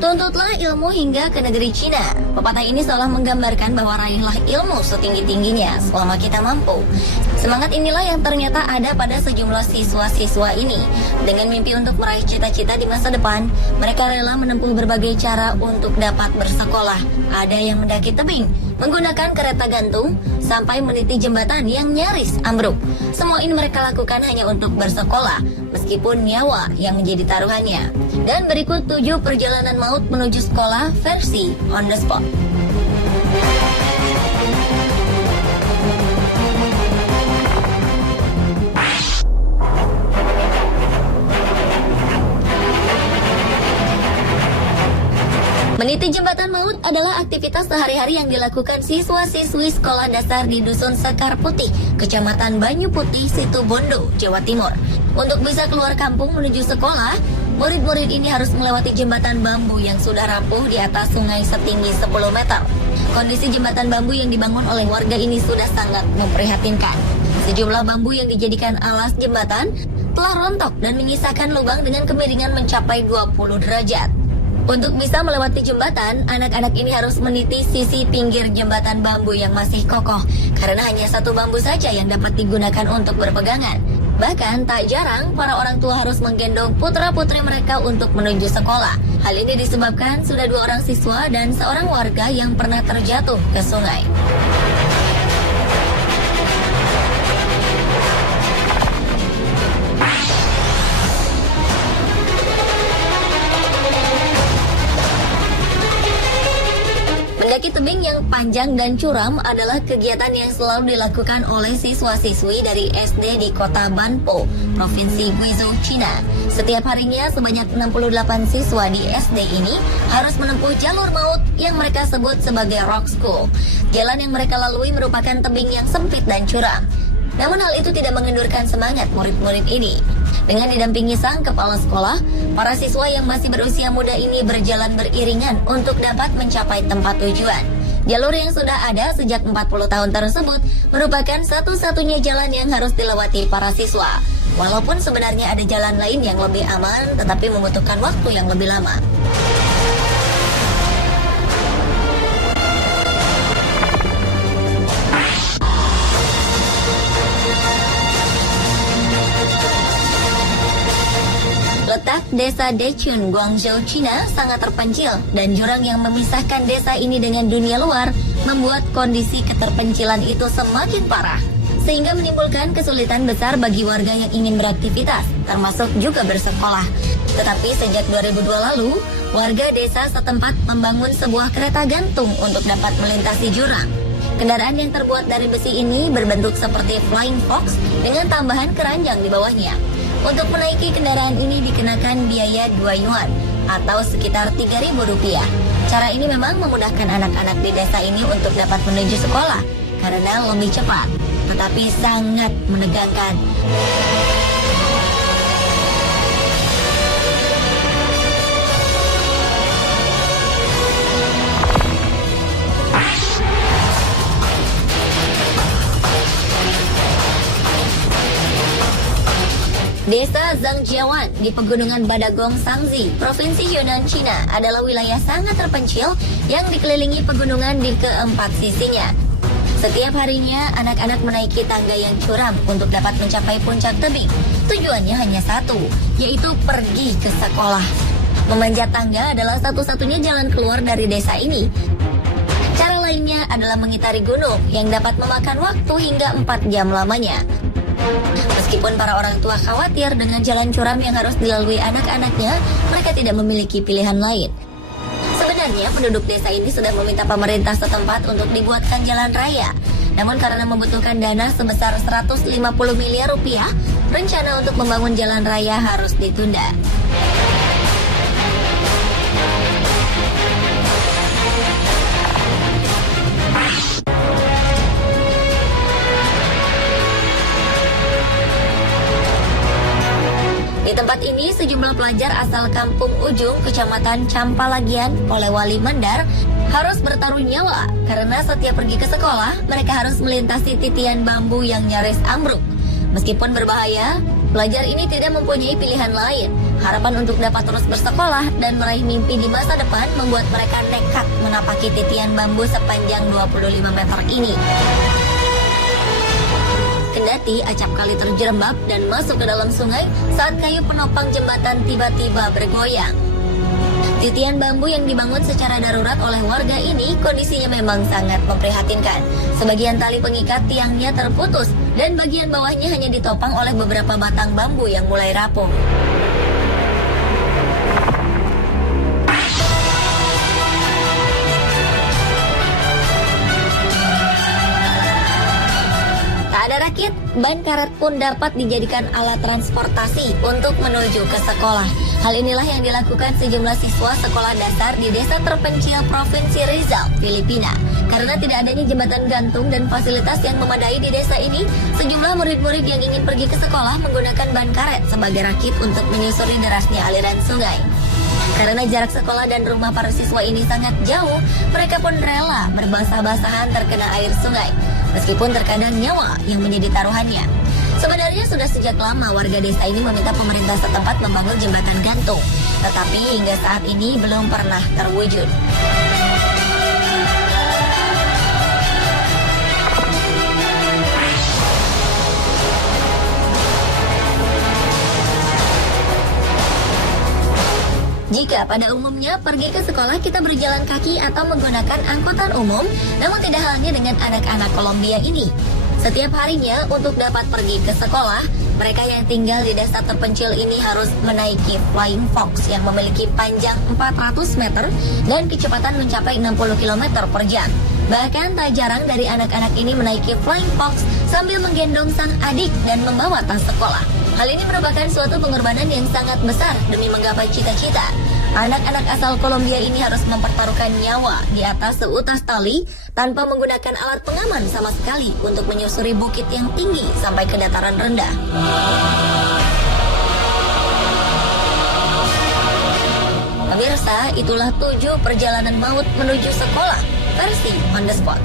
Tuntutlah ilmu hingga ke negeri Cina. Pepatah ini seolah menggambarkan bahwa raihlah ilmu setinggi-tingginya selama kita mampu. Semangat inilah yang ternyata ada pada sejumlah siswa-siswa ini. Dengan mimpi untuk meraih cita-cita di masa depan, mereka rela menempuh berbagai cara untuk dapat bersekolah. Ada yang mendaki tebing, menggunakan kereta gantung, sampai meniti jembatan yang nyaris ambruk. Semua ini mereka lakukan hanya untuk bersekolah, meskipun nyawa yang menjadi taruhannya. Dan berikut 7 perjalanan maut menuju sekolah versi on the spot. Meniti jembatan maut adalah aktivitas sehari-hari yang dilakukan siswa-siswi sekolah dasar di Dusun Sekar Putih, Kecamatan Banyu Putih, Situbondo, Jawa Timur. Untuk bisa keluar kampung menuju sekolah, murid-murid ini harus melewati jembatan bambu yang sudah rapuh di atas sungai setinggi 10 meter. Kondisi jembatan bambu yang dibangun oleh warga ini sudah sangat memprihatinkan. Sejumlah bambu yang dijadikan alas jembatan telah rontok dan menyisakan lubang dengan kemiringan mencapai 20 derajat. Untuk bisa melewati jembatan, anak-anak ini harus meniti sisi pinggir jembatan bambu yang masih kokoh, karena hanya satu bambu saja yang dapat digunakan untuk berpegangan. Bahkan tak jarang para orang tua harus menggendong putra-putri mereka untuk menuju sekolah. Hal ini disebabkan sudah 2 orang siswa dan seorang warga yang pernah terjatuh ke sungai. Mendaki tebing yang panjang dan curam adalah kegiatan yang selalu dilakukan oleh siswa-siswi dari SD di kota Banpo, Provinsi Guizhou, Cina. Setiap harinya sebanyak 68 siswa di SD ini harus menempuh jalur maut yang mereka sebut sebagai rock school. Jalan yang mereka lalui merupakan tebing yang sempit dan curam. Namun hal itu tidak mengendurkan semangat murid-murid ini. Dengan didampingi sang kepala sekolah, para siswa yang masih berusia muda ini berjalan beriringan untuk dapat mencapai tempat tujuan. Jalur yang sudah ada sejak 40 tahun tersebut merupakan satu-satunya jalan yang harus dilewati para siswa. Walaupun sebenarnya ada jalan lain yang lebih aman, tetapi membutuhkan waktu yang lebih lama. Letak desa Dechun, Guangzhou, Cina sangat terpencil dan jurang yang memisahkan desa ini dengan dunia luar membuat kondisi keterpencilan itu semakin parah, sehingga menimbulkan kesulitan besar bagi warga yang ingin beraktivitas, termasuk juga bersekolah. Tetapi sejak 2002 lalu, warga desa setempat membangun sebuah kereta gantung untuk dapat melintasi jurang. Kendaraan yang terbuat dari besi ini berbentuk seperti Flying Fox dengan tambahan keranjang di bawahnya. Untuk menaiki kendaraan ini dikenakan biaya 2 yuan atau sekitar Rp3.000. Cara ini memang memudahkan anak-anak di desa ini untuk dapat menuju sekolah karena lebih cepat, tetapi sangat menegangkan. Desa Zhangjiawan di pegunungan Badagong Sangzi, Provinsi Yunnan, Cina adalah wilayah sangat terpencil yang dikelilingi pegunungan di keempat sisinya. Setiap harinya, anak-anak menaiki tangga yang curam untuk dapat mencapai puncak tebing. Tujuannya hanya satu, yaitu pergi ke sekolah. Memanjat tangga adalah satu-satunya jalan keluar dari desa ini. Cara lainnya adalah mengitari gunung yang dapat memakan waktu hingga 4 jam lamanya. Meskipun para orang tua khawatir dengan jalan curam yang harus dilalui anak-anaknya, mereka tidak memiliki pilihan lain. Sebenarnya penduduk desa ini sudah meminta pemerintah setempat untuk dibuatkan jalan raya. Namun karena membutuhkan dana sebesar 150 miliar rupiah, rencana untuk membangun jalan raya harus ditunda. Di tempat ini, sejumlah pelajar asal Kampung Ujung, Kecamatan Campalagian, Polewali Mandar, harus bertaruh nyawa karena setiap pergi ke sekolah, mereka harus melintasi titian bambu yang nyaris ambruk. Meskipun berbahaya, pelajar ini tidak mempunyai pilihan lain, Harapan untuk dapat terus bersekolah dan meraih mimpi di masa depan membuat mereka nekat menapaki titian bambu sepanjang 25 meter ini. Kendati acap kali terjerembab dan masuk ke dalam sungai saat kayu penopang jembatan tiba-tiba bergoyang. Titian bambu yang dibangun secara darurat oleh warga ini kondisinya memang sangat memprihatinkan. Sebagian tali pengikat tiangnya terputus dan bagian bawahnya hanya ditopang oleh beberapa batang bambu yang mulai rapuh. Tak ada rakit, ban karet pun dapat dijadikan alat transportasi untuk menuju ke sekolah. Hal inilah yang dilakukan sejumlah siswa sekolah dasar di desa terpencil Provinsi Rizal, Filipina. Karena tidak adanya jembatan gantung dan fasilitas yang memadai di desa ini, sejumlah murid-murid yang ingin pergi ke sekolah menggunakan ban karet sebagai rakit untuk menyusuri derasnya aliran sungai. Karena jarak sekolah dan rumah para siswa ini sangat jauh, mereka pun rela berbasah-basahan terkena air sungai, meskipun terkadang nyawa yang menjadi taruhannya. Sebenarnya sudah sejak lama warga desa ini meminta pemerintah setempat membangun jembatan gantung, tetapi hingga saat ini belum pernah terwujud. Jika pada umumnya pergi ke sekolah kita berjalan kaki atau menggunakan angkutan umum, namun tidak halnya dengan anak-anak Kolombia ini. Setiap harinya untuk dapat pergi ke sekolah, mereka yang tinggal di desa terpencil ini harus menaiki Flying Fox yang memiliki panjang 400 meter dan kecepatan mencapai 60 km per jam. Bahkan tak jarang dari anak-anak ini menaiki Flying Fox sambil menggendong sang adik dan membawa tas sekolah. Hal ini merupakan suatu pengorbanan yang sangat besar demi menggapai cita-cita. Anak-anak asal Kolombia ini harus mempertaruhkan nyawa di atas seutas tali tanpa menggunakan alat pengaman sama sekali untuk menyusuri bukit yang tinggi sampai ke dataran rendah. Pemirsa, itulah 7 perjalanan maut menuju sekolah versi On The Spot.